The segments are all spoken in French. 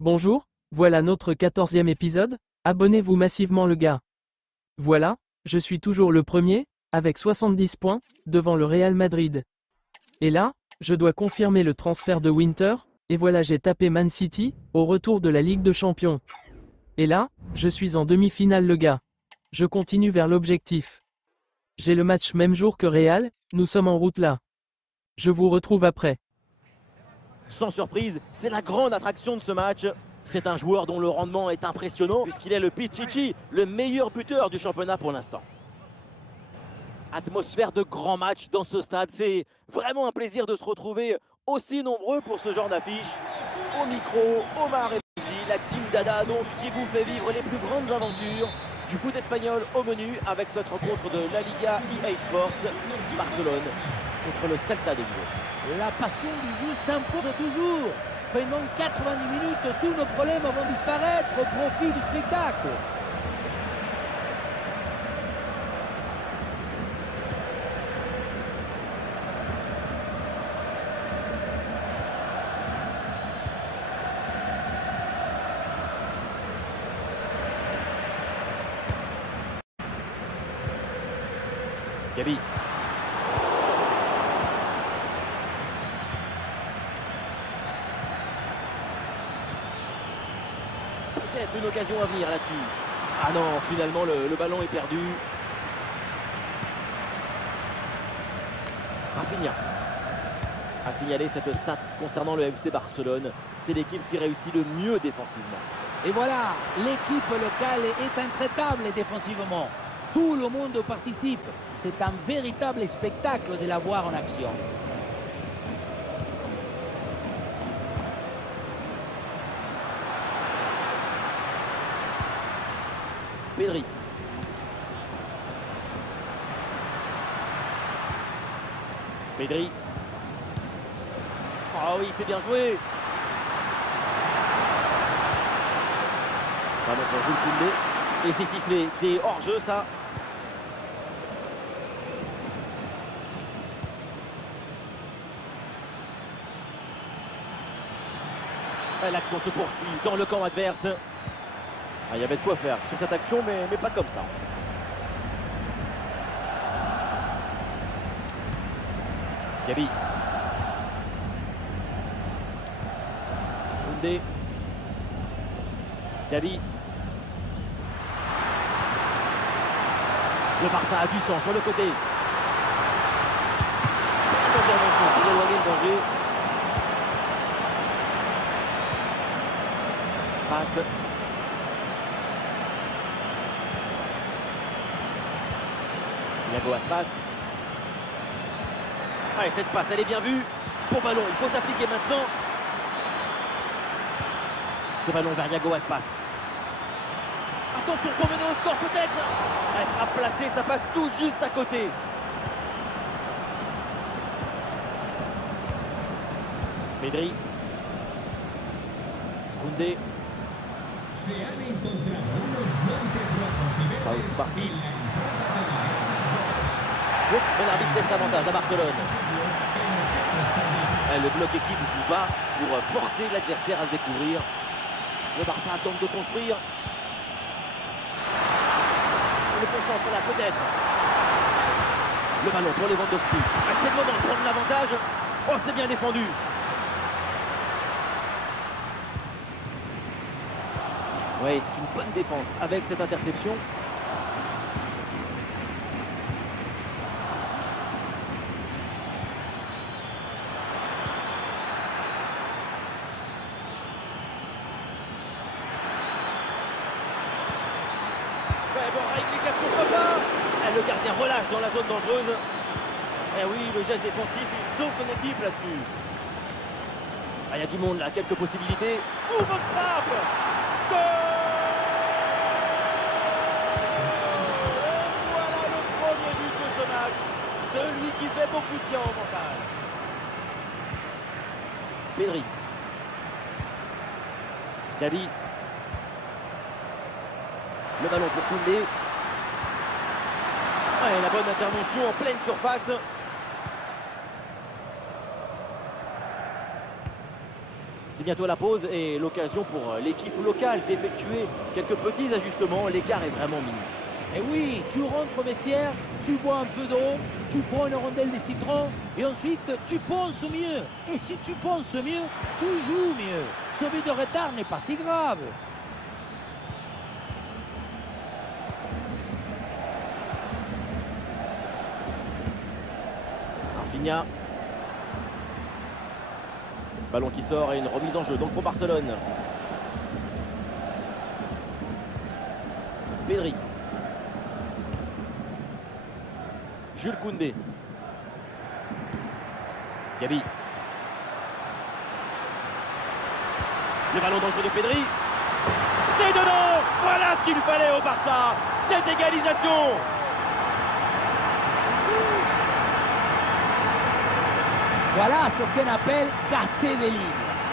Bonjour, voilà notre 14e épisode, abonnez-vous massivement le gars. Voilà, je suis toujours le premier, avec 70 points, devant le Real Madrid. Et là, je dois confirmer le transfert de Winter, et voilà j'ai tapé Man City, au retour de la Ligue des Champions. Et là, je suis en demi-finale le gars. Je continue vers l'objectif. J'ai le match même jour que Real, nous sommes en route là. Je vous retrouve après. Sans surprise, c'est la grande attraction de ce match. C'est un joueur dont le rendement est impressionnant puisqu'il est le Pichichi, le meilleur buteur du championnat pour l'instant. Atmosphère de grand match dans ce stade. C'est vraiment un plaisir de se retrouver aussi nombreux pour ce genre d'affiche. Au micro, Omar et Benji, la team Dada donc qui vous fait vivre les plus grandes aventures du foot espagnol au menu avec cette rencontre de la Liga EA Sports, Barcelone contre le Celta de Vigo. La passion du jeu s'impose toujours. Pendant 90 minutes, tous nos problèmes vont disparaître au profit du spectacle. Gabi. Peut-être une occasion à venir là-dessus. Ah non, finalement le ballon est perdu. Rafinha a signalé cette stat concernant le FC Barcelone. C'est l'équipe qui réussit le mieux défensivement. Et voilà, l'équipe locale est intraitable défensivement. Tout le monde participe. C'est un véritable spectacle de la voir en action. Pedri. Pedri. Ah oui, c'est bien joué. Ballon pour Jules Koundé. Et c'est sifflé, c'est hors-jeu ça. L'action se poursuit dans le camp adverse. Ah, il y avait de quoi faire sur cette action, mais pas comme ça. Gabi. Koundé. Gabi. Le Barça a du champ sur le côté. Une intervention pour éloigner le danger. Passe. Iago Aspas. Ah, et cette passe, elle est bien vue. Bon ballon, il faut s'appliquer maintenant. Ce ballon vers Iago Aspas. Attention pour mener au score peut-être. Elle sera placée, ça passe tout juste à côté. Pedri. Koundé. Se han encontrado unos guantes rojos y Paul verdes Barcy. en la entrada de la grada 2. Faute, mais l'arbitre laisse l'avantage à Barcelone. Le bloc équipe joue bas pour forcer l'adversaire à se découvrir. Le Barça tente de construire. Le concentre là peut-être. Le ballon pour Lewandowski. C'est le moment de prendre l'avantage. Oh, c'est bien défendu. Oui, c'est une bonne défense avec cette interception. Ouais, bon, Iglesias pourquoi pas. Le gardien relâche dans la zone dangereuse. Eh oui, le geste défensif, il sauve son équipe là-dessus. Ah, il y a du monde là, quelques possibilités. Oh, bonne frappe. Goal. Voilà le premier but de ce match. Celui qui fait beaucoup de bien au mental. Pedri. Gabi. Le ballon pour Koundé. Ouais, la bonne intervention en pleine surface. C'est bientôt la pause et l'occasion pour l'équipe locale d'effectuer quelques petits ajustements. L'écart est vraiment minime. Et oui, tu rentres au vestiaire, tu bois un peu d'eau, tu prends une rondelle de citron et ensuite tu penses mieux. Et si tu penses mieux, tu joues mieux. Ce but de retard n'est pas si grave. Rafinha. Ballon qui sort et une remise en jeu donc pour Barcelone. Pedri. Jules Koundé. Gabi. Le ballon dangereux de Pedri. C'est dedans. Voilà ce qu'il fallait au Barça. Cette égalisation. Voilà ce qu'on appelle casser des lignes.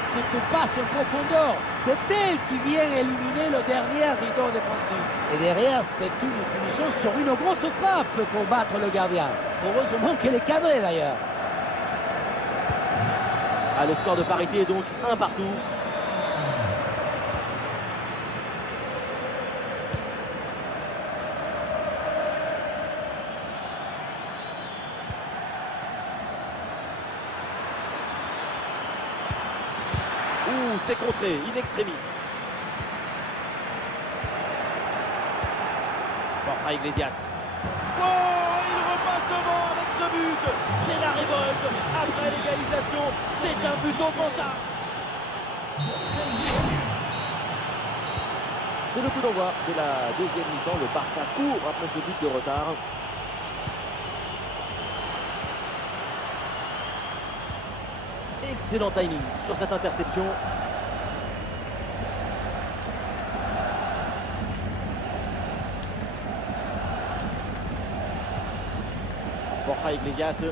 Cette passe en profondeur, c'est elle qui vient éliminer le dernier rideau défensif. Et derrière, c'est une finition sur une grosse frappe pour battre le gardien. Heureusement qu'elle est cadrée d'ailleurs. Ah, le score de parité est donc 1 partout. Ouh, c'est contré, in extremis. Borja Iglesias. Oh, il repasse devant avec ce but. C'est la révolte. Après l'égalisation, c'est un but au Panta. C'est le coup d'envoi de la deuxième mi-temps. Le Barça court après ce but de retard. Excellent timing sur cette interception. Borja Iglesias.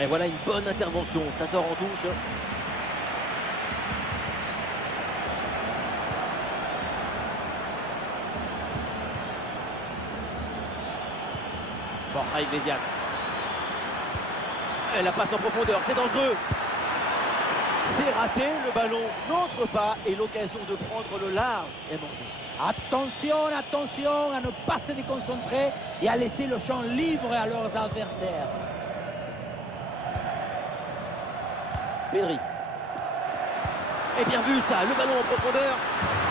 Et voilà une bonne intervention, ça sort en touche. Borja Iglesias. Et la passe en profondeur, c'est dangereux. C'est raté, le ballon n'entre pas et l'occasion de prendre le large est manquée. Attention, attention à ne pas se déconcentrer et à laisser le champ libre à leurs adversaires. Pedri. Et bien vu ça, le ballon en profondeur.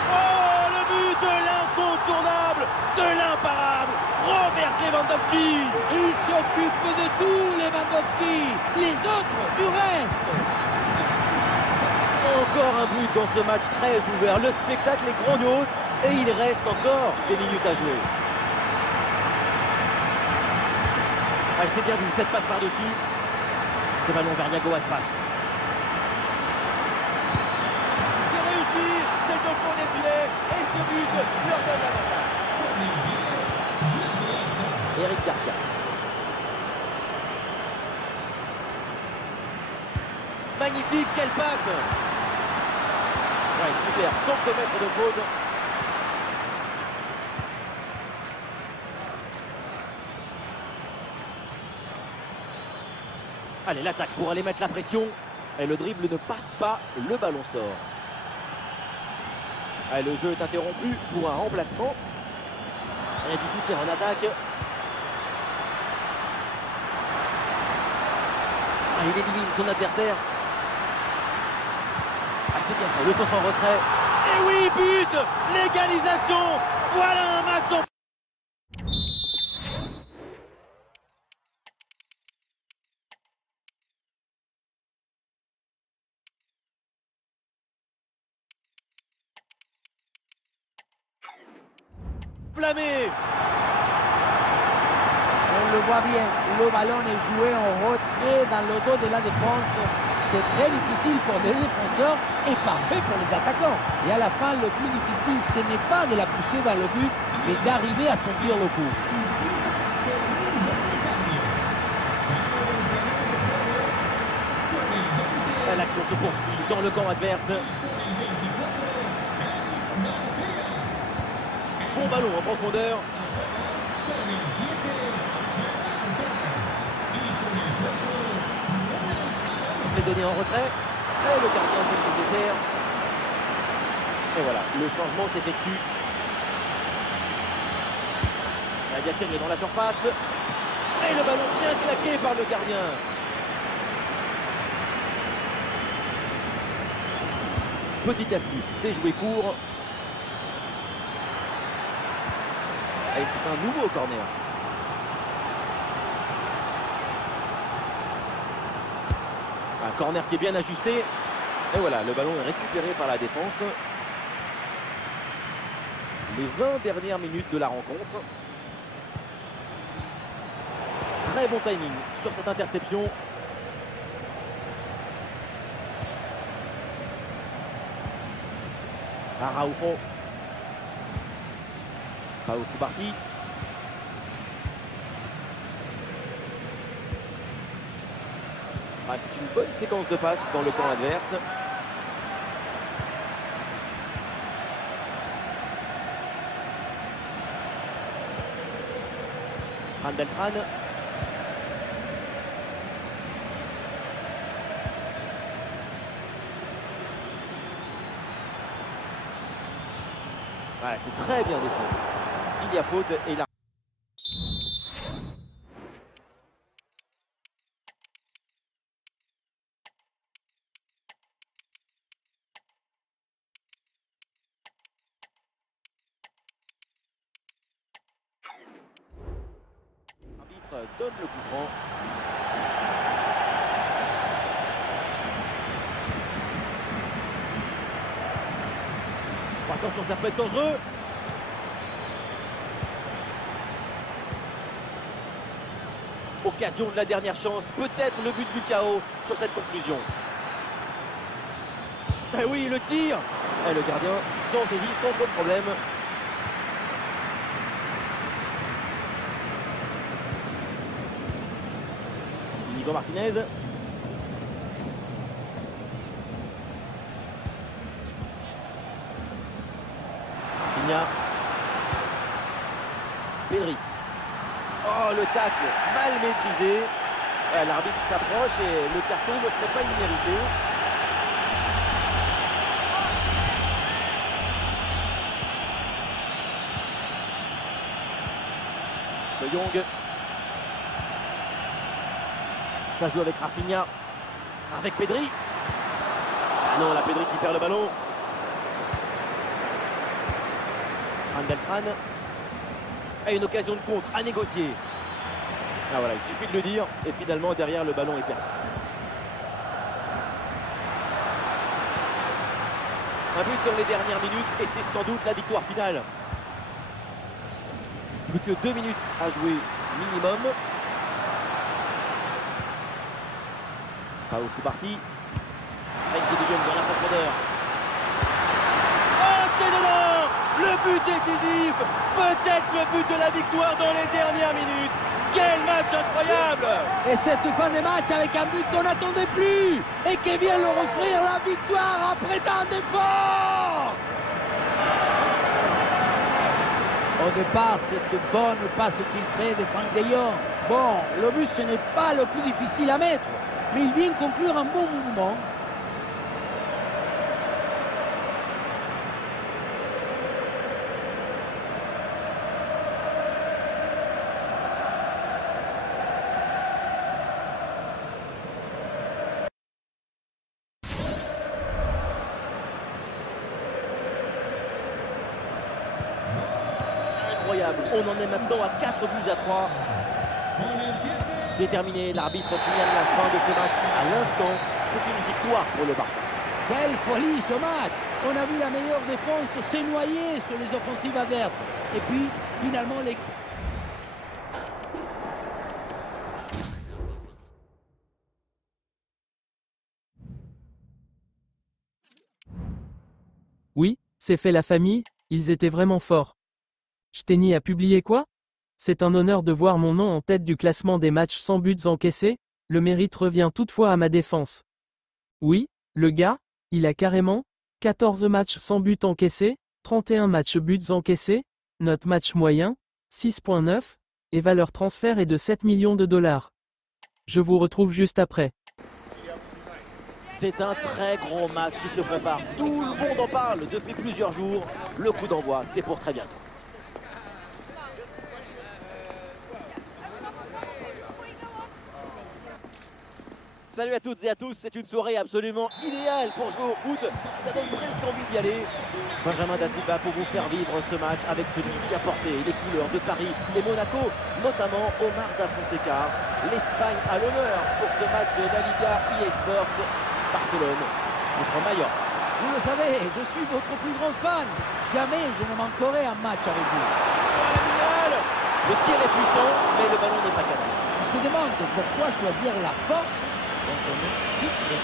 Oh, le but de l'incontournable, de l'imparable, Robert Lewandowski. Il s'occupe de tout, Lewandowski. Les autres, du reste. Encore un but dans ce match très ouvert. Le spectacle est grandiose et il reste encore des minutes à jouer. Ah, c'est bien vu, cette passe par-dessus. Ce ballon vers Yago Aspas. C'est réussi, c'est au fond des filets et ce but leur donne l'avantage. Eric Garcia. Magnifique, quelle passe! Ouais, super, sans commettre de faute. Allez, l'attaque pour aller mettre la pression. Et le dribble ne passe pas, le ballon sort. Allez, le jeu est interrompu pour un remplacement. Il y a du soutien en attaque. Ah, il élimine son adversaire. Ah, c'est bien fait, le centre en retrait. Et oui, but! L'égalisation! Voilà un match en... Flammé. On le voit bien, le ballon est joué en retrait dans le dos de la défense. C'est très difficile pour les défenseurs et parfait pour les attaquants. Et à la fin, le plus difficile, ce n'est pas de la pousser dans le but, mais d'arriver à sentir le coup. L'action se poursuit dans le camp adverse. Bon ballon en profondeur. donné en retrait. Et le gardien fait le nécessaire. Et voilà, le changement s'effectue. La Gatier est dans la surface. Et le ballon bien claqué par le gardien. Petite astuce, c'est jouer court. Et c'est un nouveau corner. Un corner qui est bien ajusté. Et voilà, le ballon est récupéré par la défense. Les 20 dernières minutes de la rencontre. Très bon timing sur cette interception. Araujo. Pau Cubarsí. C'est une bonne séquence de passes dans le camp adverse. Fran Beltrán. Ouais, c'est très bien défendu. Il y a faute et là. L'arbitre donne le coup franc. Attention, ça peut être dangereux. Occasion de la dernière chance, peut-être le but du chaos sur cette conclusion. Et oui, le tir. Et le gardien s'en saisit sans trop de problème. Inigo Martinez. Rafinha. Pedri. Oh, le tacle mal maîtrisé. L'arbitre s'approche et le carton ne serait pas immérité. De Jong. Ça joue avec Rafinha. Avec Pedri. Ah non, la Pedri qui perd le ballon. Fran Beltrán. Et une occasion de contre à négocier. Ah voilà, il suffit de le dire. Et finalement, derrière, le ballon est perdu. Un but dans les dernières minutes et c'est sans doute la victoire finale. Plus que 2 minutes à jouer minimum. Pau Cubarsí. Frenkie de Jong dans la profondeur. Oh, c'est dedans! Le but décisif! Peut-être le but de la victoire dans les dernières minutes! Quel match incroyable! Et cette fin de match avec un but qu'on n'attendait plus et qui vient leur offrir la victoire après tant d'efforts! Au départ, cette bonne passe filtrée de Franck de Jong. Bon, le but ce n'est pas le plus difficile à mettre, mais il vient conclure un bon mouvement. Incroyable, on en est maintenant à 4 buts à 3. C'est terminé, l'arbitre signale la fin de ce match. À l'instant, c'est une victoire pour le Barça. Quelle folie ce match! On a vu la meilleure défense se noyer sur les offensives adverses. Et puis, finalement, les... Oui, c'est fait la famille, ils étaient vraiment forts. Steny a publié quoi? C'est un honneur de voir mon nom en tête du classement des matchs sans buts encaissés, le mérite revient toutefois à ma défense. Oui, le gars, il a carrément 14 matchs sans buts encaissés, 31 matchs buts encaissés, note match moyen, 6.9, et valeur transfert est de 7 millions de dollars. Je vous retrouve juste après. C'est un très gros match qui se prépare. Tout le monde en parle depuis plusieurs jours. Le coup d'envoi, c'est pour très bientôt. Salut à toutes et à tous, c'est une soirée absolument idéale pour jouer au foot. Ça donne presque envie d'y aller. Benjamin Da Silva pour vous faire vivre ce match avec celui qui a porté les couleurs de Paris et Monaco, notamment Omar Da Fonseca. L'Espagne à l'honneur pour ce match de la Liga EA Sports. Barcelone contre Mallorca. Vous le savez, je suis votre plus grand fan. Jamais je ne manquerai un match avec vous. La minimale. Le tir est puissant, mais le ballon n'est pas cadré. On se demande pourquoi choisir la force quand on est si près.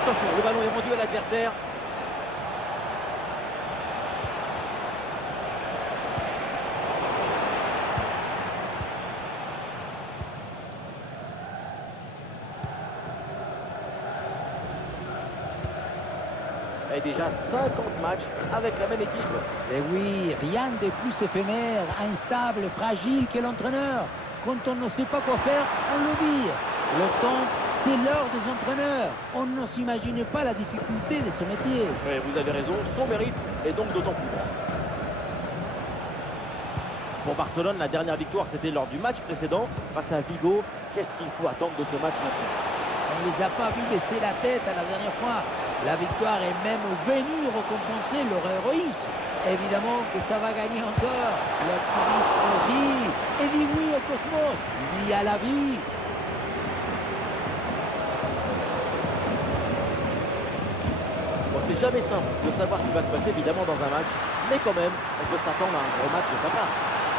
Attention, le ballon est rendu à l'adversaire. Et déjà 50 matchs avec la même équipe. Et oui, rien de plus éphémère, instable, fragile que l'entraîneur. Quand on ne sait pas quoi faire, on le dit. Le temps, c'est l'heure des entraîneurs. On ne s'imagine pas la difficulté de ce métier. Mais vous avez raison, son mérite est donc d'autant plus grand. Pour Barcelone, la dernière victoire, c'était lors du match précédent face à Vigo. Qu'est-ce qu'il faut attendre de ce match maintenant? On ne les a pas vus baisser la tête à la dernière fois. La victoire est même venue récompenser leur héroïsme. Évidemment que ça va gagner encore. L'optimisme rit et dit oui au cosmos, oui à la vie. Bon, c'est jamais simple de savoir ce qui va se passer évidemment dans un match, mais quand même, on peut s'attendre à un gros match de sa part.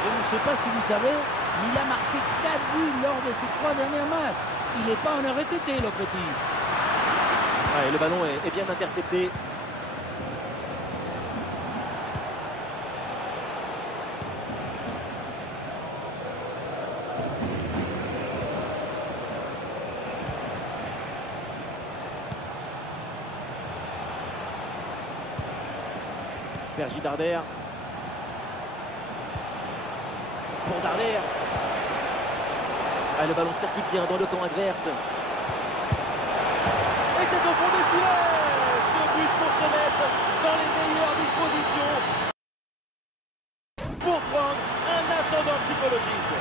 Je ne sais pas si vous savez, mais il a marqué 4 buts lors de ses 3 derniers matchs. Il n'est pas en RTT, le petit. Ouais, le ballon est bien intercepté. Sergi Darder. Pour Darder. Ah, le ballon circule bien dans le camp adverse. Et c'est au fond des filets. Ce but pour se mettre dans les meilleures dispositions pour prendre un ascendant psychologique.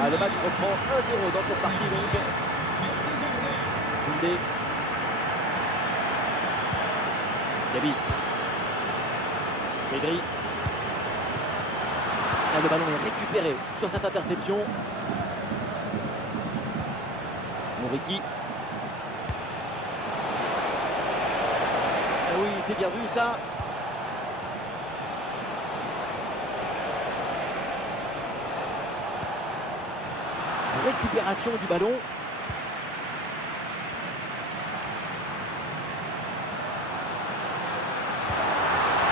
Ah, le match reprend 1-0 dans cette partie donc. Koundé. Gabi. Pedri. Ah, le ballon est récupéré sur cette interception. Moriki. Ah oui, c'est bien vu ça. Récupération du ballon.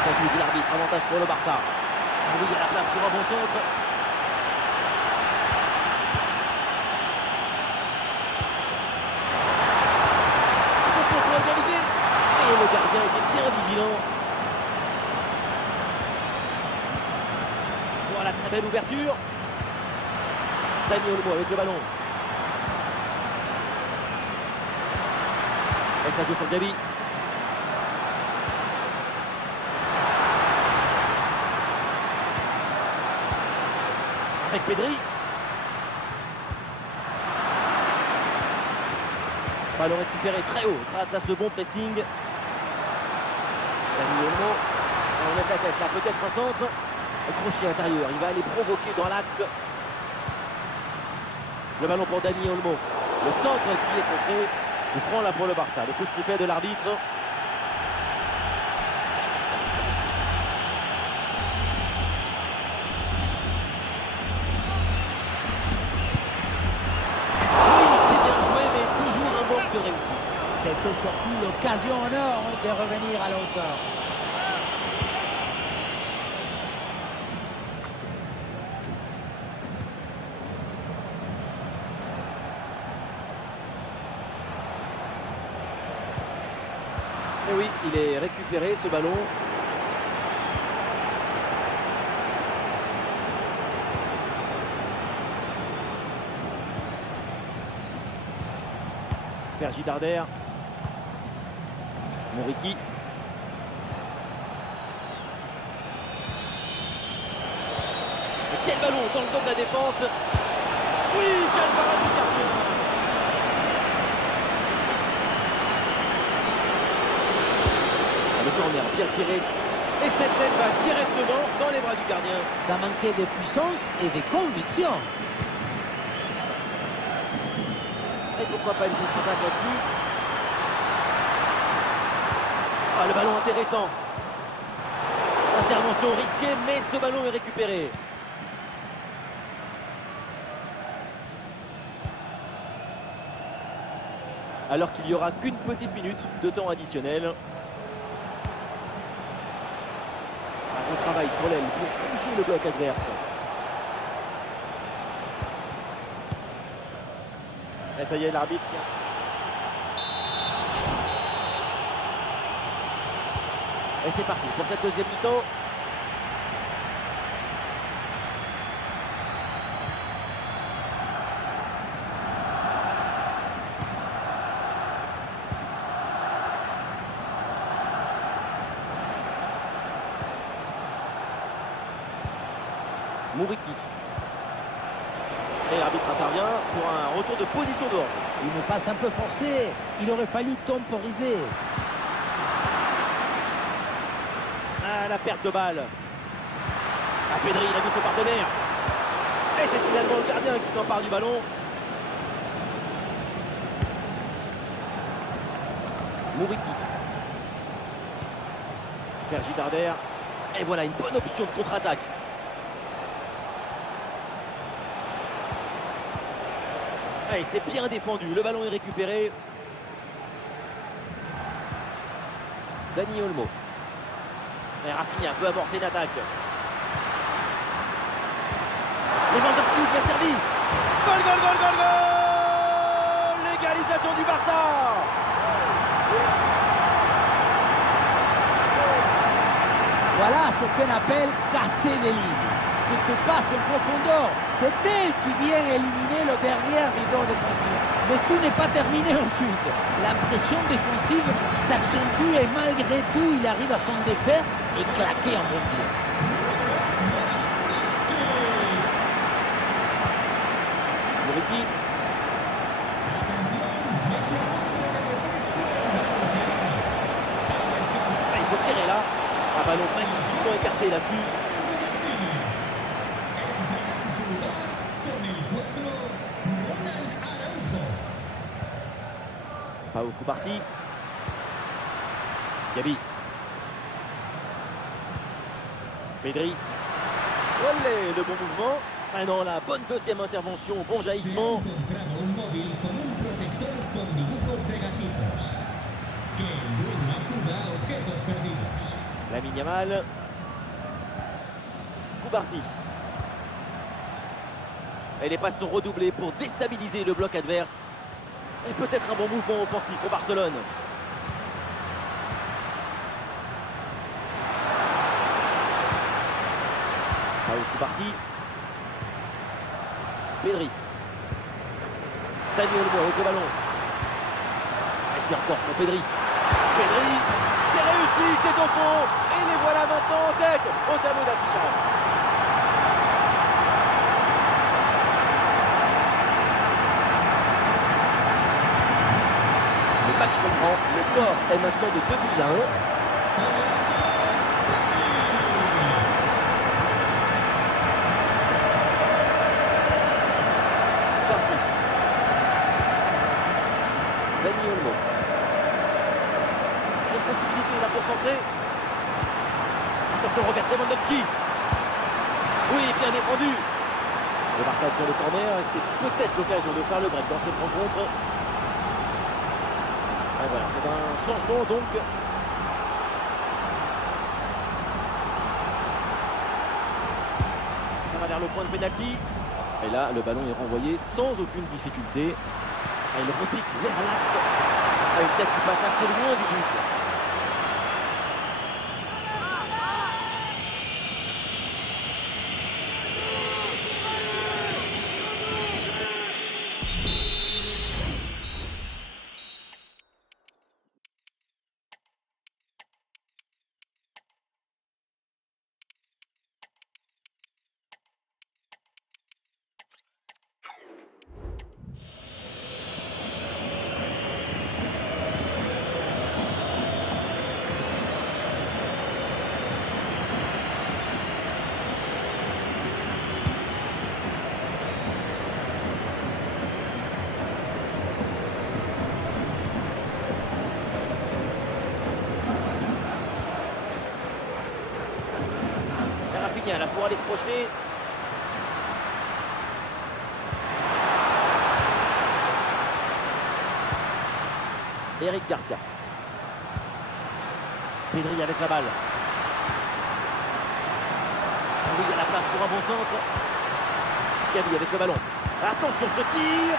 Ça joue de l'arbitre, avantage pour le Barça. Ah oui, il y a la place pour un bon centre. Attention pour égaliser. Et le gardien était bien vigilant. Voilà, très belle ouverture. Dani Olmo avec le ballon. Et ça joue sur Gabi. Avec Pedri. Ballon récupéré très haut grâce à ce bon pressing. Dani Olmo. On lève la tête là, peut-être un centre. Un crochet intérieur, il va aller provoquer dans l'axe. Le ballon pour Dani Olmo. Le centre qui est contré. Coup franc là pour le Barça. Le coup de sifflet de l'arbitre. C'était surtout l'occasion en or de revenir à la hauteur. Et oui, il est récupéré ce ballon. Sergi Darder. Moriki. Quel ballon dans le dos de la défense. Oui, quel parade du gardien. Le corner bien tiré. Et cette tête va directement dans les bras du gardien. Ça manquait de puissance et de conviction. Et pourquoi pas une contre-attaque là-dessus. Ah, le ballon intéressant. Intervention risquée, mais ce ballon est récupéré. Alors qu'il n'y aura qu'une petite minute de temps additionnel. Un bon travail sur l'aile pour toucher le bloc adverse. Et ça y est, l'arbitre. Et c'est parti pour cette deuxième mi-temps. Moriki. Et l'arbitre intervient pour un retour de position de hors-jeu. Une passe un peu forcée. Il aurait fallu temporiser. Ah, la perte de balle. Ah, Pedri, il a vu son partenaire. Et c'est finalement le gardien qui s'empare du ballon. Moriki. Sergi Darder. Et voilà une bonne option de contre-attaque. Et c'est bien défendu. Le ballon est récupéré. Dani Olmo. Et Rafinha peut amorcer une attaque. Lewandowski, bien servi. Goal, goal, goal, goal, goal. L'égalisation du Barça. Voilà ce qu'on appelle casser des lignes. Cette passe en profondeur, c'est elle qui vient éliminer le dernier rideau défensif. Mais tout n'est pas terminé ensuite. La pression défensive s'accentue et malgré tout, il arrive à s'en défaire et claquer en bon pied. Moriki. Ah, il faut tirer là. Un ballon magnifiquement écarté là-dessus. Pau Cubarsí. Gabi. Pedri. Olé, le bon mouvement. Maintenant la bonne deuxième intervention, bon jaillissement. Lamine Yamal. Cubarsí. Et les passes sont redoublées pour déstabiliser le bloc adverse. Et peut-être un bon mouvement offensif pour Barcelone. Pau Cubarsí. Pedri. Dani Olmo avec le ballon. Et c'est encore pour Pedri. Pedri, c'est réussi, c'est au fond. Et les voilà maintenant en tête au tableau d'affichage. Le match reprend. Le score est maintenant de 2-1. Cubarsí. Dani Olmo. Une possibilité là pour centrer. Attention Robert Lewandowski. Oui, bien défendu. Le Barça tire le corner. C'est peut-être l'occasion de faire le break dans cette rencontre. Et voilà, c'est un changement donc. Ça va vers le point de pénalty. Et là, le ballon est renvoyé sans aucune difficulté. Et il repique vers l'axe. Une tête qui passe assez loin du but. aller se projeter. Eric Garcia. Pedri avec la balle. Oui, il y a la place pour un bon centre. Gabi avec le ballon. Attention ce tir.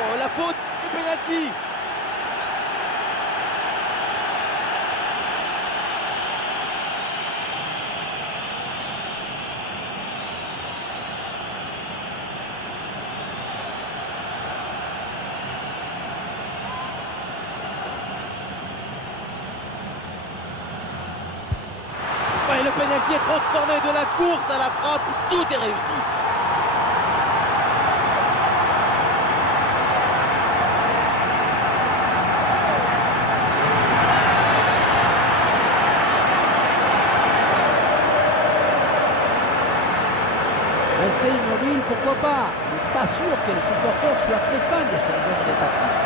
Oh, la faute et pénalty. Ouais, le pénalty est transformé de la course à la frappe. Tout est réussi. Rester immobile, pourquoi pas? Mais pas sûr que les supporters soient très fans de ce genre de tactique.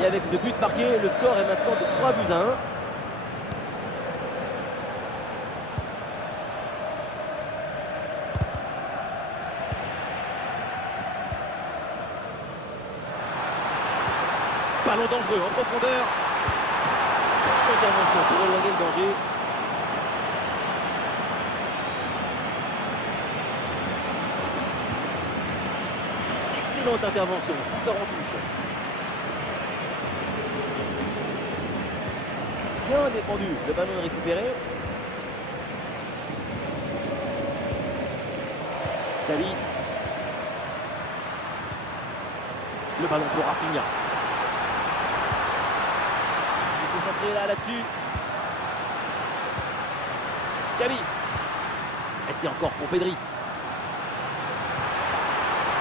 Et avec ce but marqué, le score est maintenant de 3-1. Ballon dangereux en profondeur. Intervention pour éloigner le danger. Excellente intervention, ça sort en touche. Bien défendu, le ballon est récupéré. Gavi. Le ballon pour Rafinha. Il faut centrer là-dessus. Gavi. Et c'est encore pour Pedri.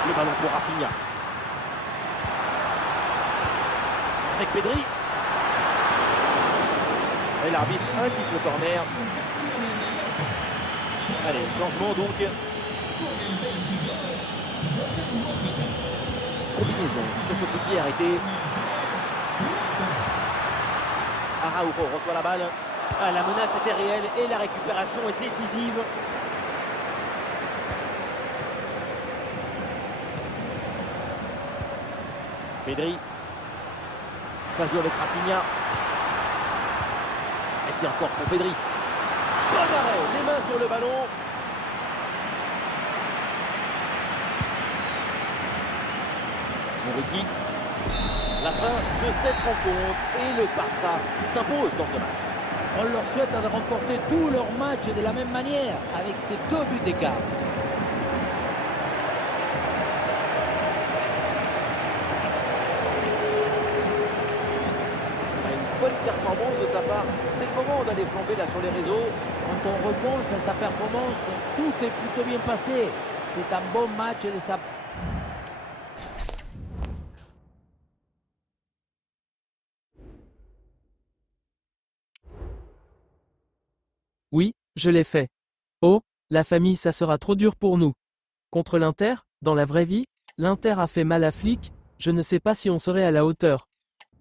Le ballon pour Rafinha. Avec Pedri. Et l'arbitre indique le corner. Allez, changement donc. Combinaison sur ce coup de pied arrêté. Araujo reçoit la balle. Ah, la menace était réelle et la récupération est décisive. Pedri. Ça joue avec Rafinha. Et c'est encore pour Pedri. Bon arrêt, les mains sur le ballon. Muriqui. La fin de cette rencontre et le Barça s'impose dans ce match. On leur souhaite de remporter tous leurs matchs de la même manière, avec ces 2 buts d'écart. Bonne performance de sa part. C'est le moment d'aller flamber là sur les réseaux. Quand on repense à sa performance, tout est plutôt bien passé. C'est un bon match de sa part. Oui, je l'ai fait. Oh, la famille ça sera trop dur pour nous. Contre l'Inter, dans la vraie vie, l'Inter a fait mal à Flick, je ne sais pas si on serait à la hauteur.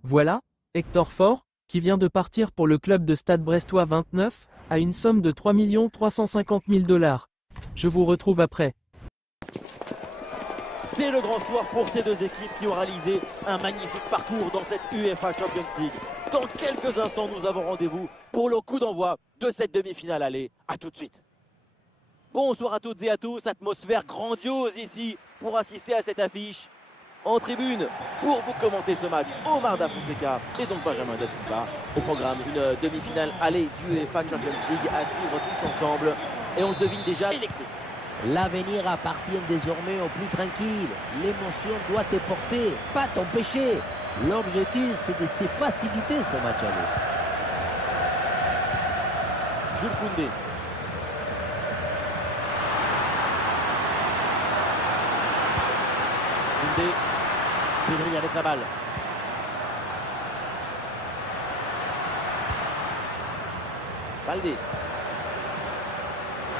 Voilà, Hector Fort, qui vient de partir pour le club de Stade Brestois 29, à une somme de 3 350 000 $. Je vous retrouve après. C'est le grand soir pour ces deux équipes qui ont réalisé un magnifique parcours dans cette UEFA Champions League. Dans quelques instants, nous avons rendez-vous pour le coup d'envoi de cette demi-finale. Allez, à tout de suite. Bonsoir à toutes et à tous, atmosphère grandiose ici pour assister à cette affiche. En tribune, pour vous commenter ce match, Omar Da Fonseca et donc Benjamin Da Silva. Au programme, une demi-finale aller du UEFA Champions League à suivre tous ensemble. Et on le devine déjà, électrique. L'avenir appartient désormais aux plus tranquilles. L'émotion doit te porter, pas t'empêcher. L'objectif, c'est de se faciliter ce match aller. Jules Koundé. Koundé. Pedri avec la balle. Baldé.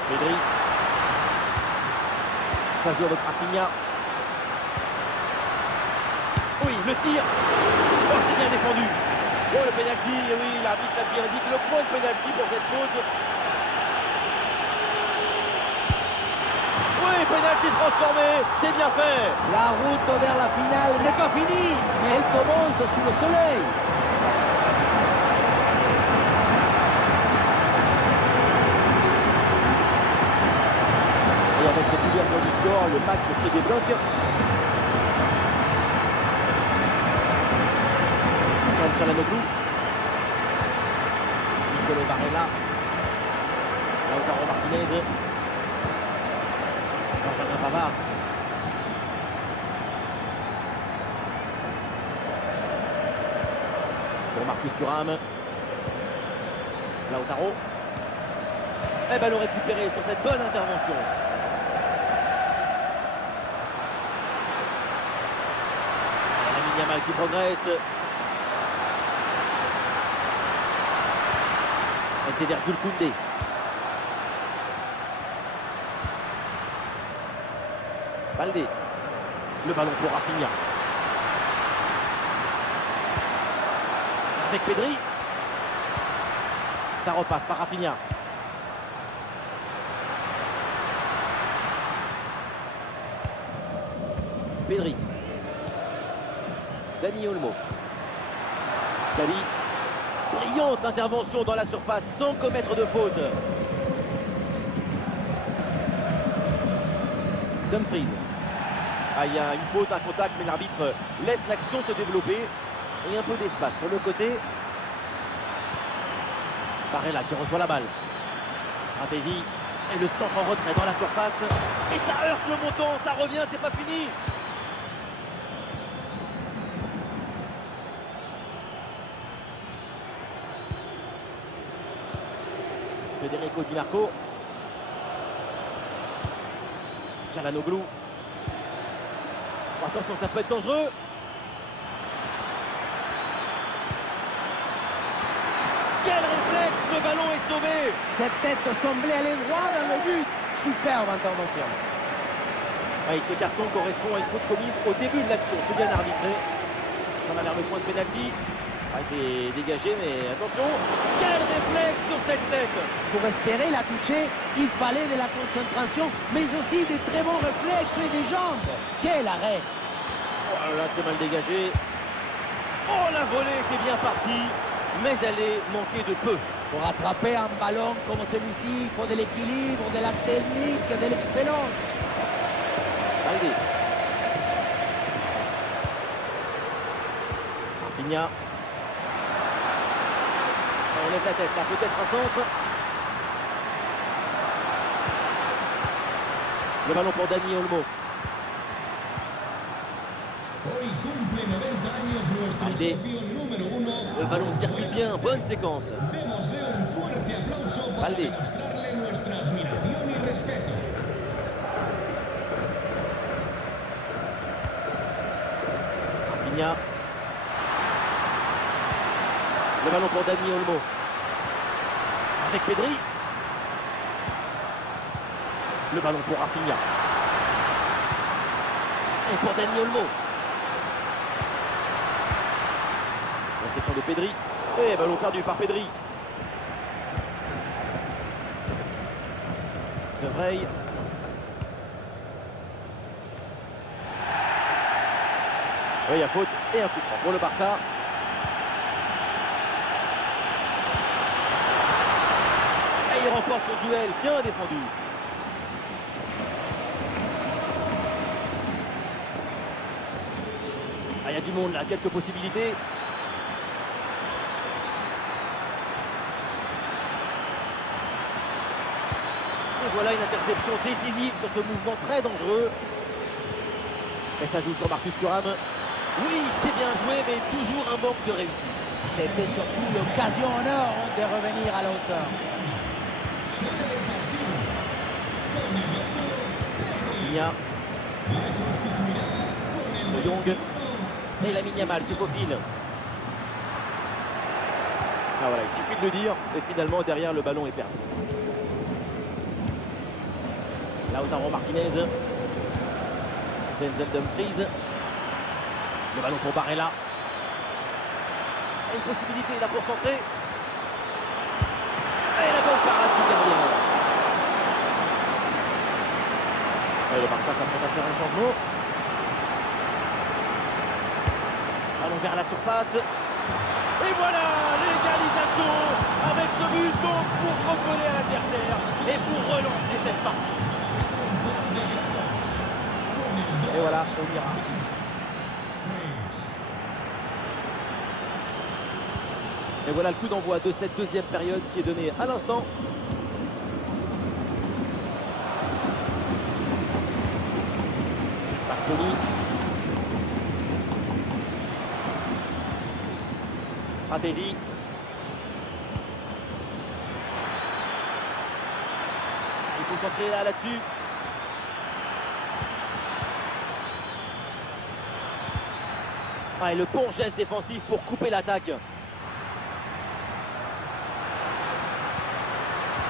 Pedri. Ça joue avec Rafinha. Oui, le tir. Oh, c'est bien défendu. Oh, le pénalty. Et oui, l'arbitre l'a bien indiqué. Le point de pénalty pour cette faute. Oui, pénalty transformé. C'est bien fait. La route vers la finale n'est pas finie, mais elle commence sous le soleil. Et avec cette ouverture du score, le match se débloque. Çalhanoğlu. Nicolo Barella. Lautaro Martinez. Benjamin Pavard. Pour Marcus Thuram. Lautaro. Et ballon récupéré sur cette bonne intervention. Lamine Yamal qui progresse. Et c'est vers Jules Koundé. Baldé. Le ballon pour Rafinha. Avec Pedri. Ça repasse par Rafinha. Pedri. Dani Olmo. Dali. Brillante intervention dans la surface sans commettre de faute. Dumfries. Ah, il y a une faute, un contact, mais l'arbitre laisse l'action se développer. Et un peu d'espace sur le côté. Barella qui reçoit la balle. Stratégie. Et le centre en retrait dans la surface. Et ça heurte le montant, ça revient, c'est pas fini. Federico Di Marco. Çalhanoğlu. Oh, attention, ça peut être dangereux. Quel réflexe, le ballon est sauvé. Cette tête semblait aller droit dans le but. Superbe intervention. Oui, ce carton correspond à une faute commise au début de l'action. C'est bien arbitré. Ça va vers le point de pénalty. Ah, c'est dégagé, mais attention. Quel réflexe sur cette tête. Pour espérer la toucher, il fallait de la concentration, mais aussi des très bons réflexes et des jambes. Quel arrêt. Oh là, c'est mal dégagé. Oh, la volée était bien partie, mais elle est manquée de peu. Pour attraper un ballon comme celui-ci, il faut de l'équilibre, de la technique, de l'excellence. Baldé. Rafinha. On lève la tête là, peut-être un centre. Le ballon pour Dani Olmo. Hoy cumple 90 años nuestro Baldé. socio número 1. Le ballon circule bien, bonne séquence. Démosle un fuerte aplauso para Baldé. demostrarle nuestra admiración y respeto. Rafinha. Le ballon pour Dani Olmo. Avec Pedri. Le ballon pour Rafinha. Et pour Dani Olmo. Réception de Pedri. Et ballon perdu par Pedri. De Vrij. Oui, il y a faute et un coup franc pour le Barça. Et il remporte son duel, bien défendu. Ah, il y a du monde là, quelques possibilités. Et voilà une interception décisive sur ce mouvement très dangereux. Et ça joue sur Marcus Thuram. Oui, c'est bien joué, mais toujours un manque de réussite. C'était surtout l'occasion en or de revenir à la hauteur. Rafinha. De Jong. Et Lamine Yamal se faufile. Ah voilà, il suffit de le dire. Et finalement, derrière, le ballon est perdu. Lautaro Martinez. Denzel Dumfries. Le ballon pour Barella. Une possibilité là pour centrer. Et la bonne parade du gardien. Et le Barça s'apprête à faire un changement. Allons vers la surface. Et voilà l'égalisation avec ce but donc pour recoller à l'adversaire et pour relancer cette partie. Et voilà, on ira. Et voilà le coup d'envoi de cette deuxième période qui est donné à l'instant. Bastoni. Fratesi. Il faut centrer là-dessus. Et le bon geste défensif pour couper l'attaque.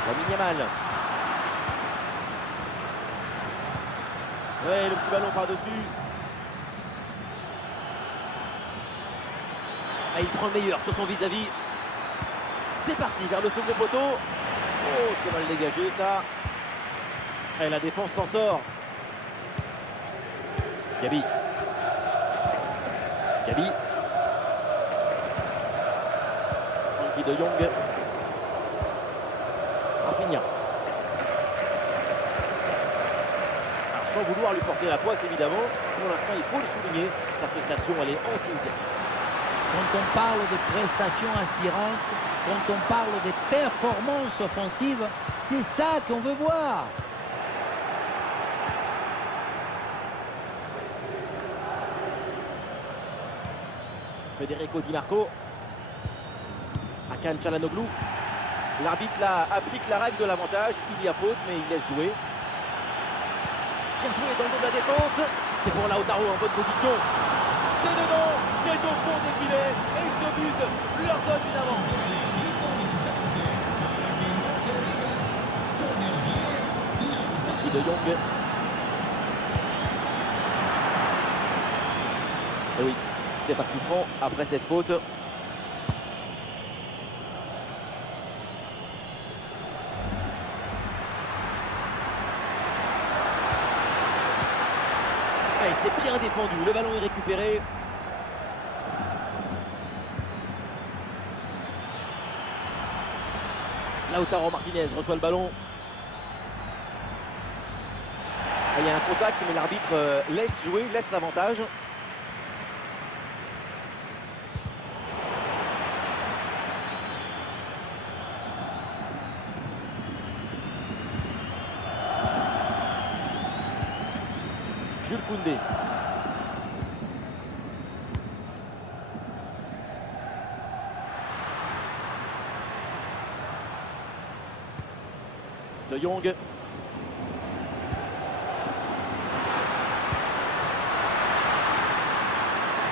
Lamine Yamal. Ouais, le petit ballon par-dessus. Il prend le meilleur sur son vis-à-vis. C'est parti vers le second poteau. Oh, c'est mal dégagé ça. Et la défense s'en sort. Gabi. Gabi. Frenkie de Jong. Rafinha. Alors, sans vouloir lui porter la poisse évidemment, pour l'instant il faut le souligner, sa prestation elle est enthousiasmante. Quand on parle de prestations inspirantes, quand on parle de performances offensives, c'est ça qu'on veut voir. Federico Di Marco. Hakan Çalhanoğlu. L'arbitre là applique la règle de l'avantage. Il y a faute, mais il laisse jouer. Bien joué dans le dos de la défense. C'est pour Lautaro en bonne position. C'est dedans, c'est au fond des filets. Et ce but leur donne une avance. Frenkie de Jong. Et oui, c'est un coup franc après cette faute. Et c'est bien défendu, le ballon est récupéré. Lautaro Martinez reçoit le ballon. Il y a un contact, mais l'arbitre laisse jouer, laisse l'avantage. Jules Koundé. De Jong.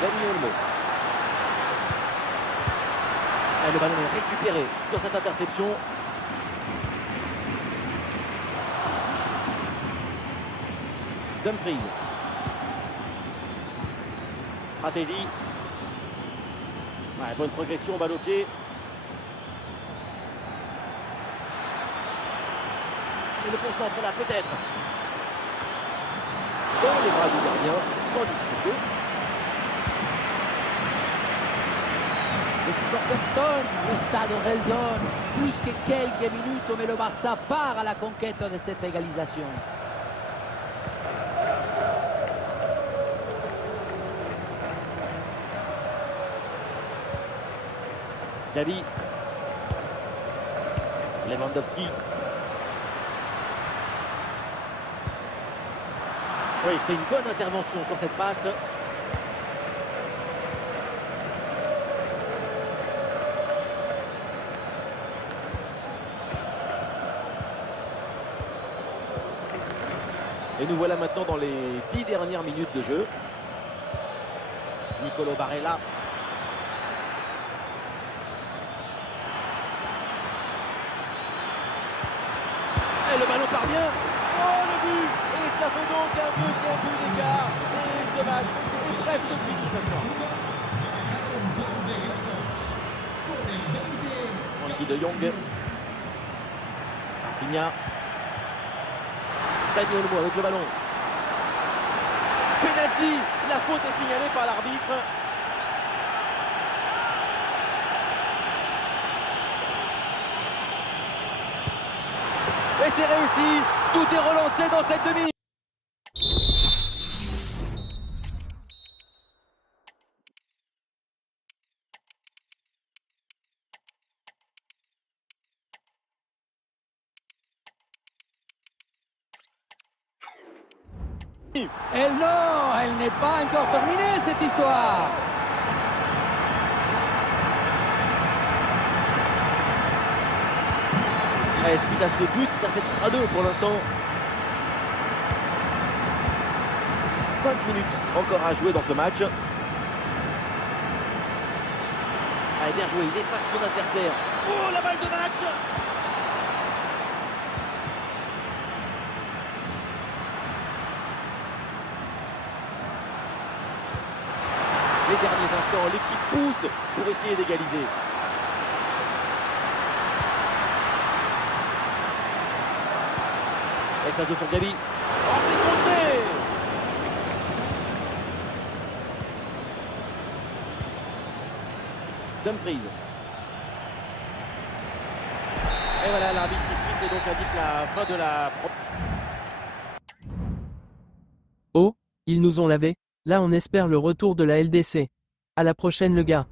Dani Olmo. Et le ballon est récupéré sur cette interception. Dumfries. Fratesi. Ouais, bonne progression, balle au pied. Et le concentre là peut-être. Dans les bras du gardien, sans difficulté. Les supporters tonnent, le stade résonne. Plus que quelques minutes, mais le Barça part à la conquête de cette égalisation. Gabi. Lewandowski. Oui, c'est une bonne intervention sur cette passe. Et nous voilà maintenant dans les 10 dernières minutes de jeu. Nicolo Barella. Et le ballon parvient. Oh, le but! Et ça fait donc un deuxième but d'écart match est presque fini maintenant. Frankie de Jong. Rafinha. Dani Olmo avec le ballon. Penalty. La faute est signalée par l'arbitre. Et c'est réussi. Tout est relancé dans cette demi. Elle n'est pas encore terminée cette histoire. Et suite à ce but, ça fait 3-2 pour l'instant. 5 minutes encore à jouer dans ce match. Allez, bien joué, il efface son adversaire. Oh, la balle de match! Les derniers instants, l'équipe pousse pour essayer d'égaliser. Et ça joue sur Gabi. Oh, c'est contré! Dumfries. Et voilà, l'arbitre qui siffle et donc indique la fin de la... Oh, ils nous ont lavé. Là on espère le retour de la LDC. À la prochaine le gars.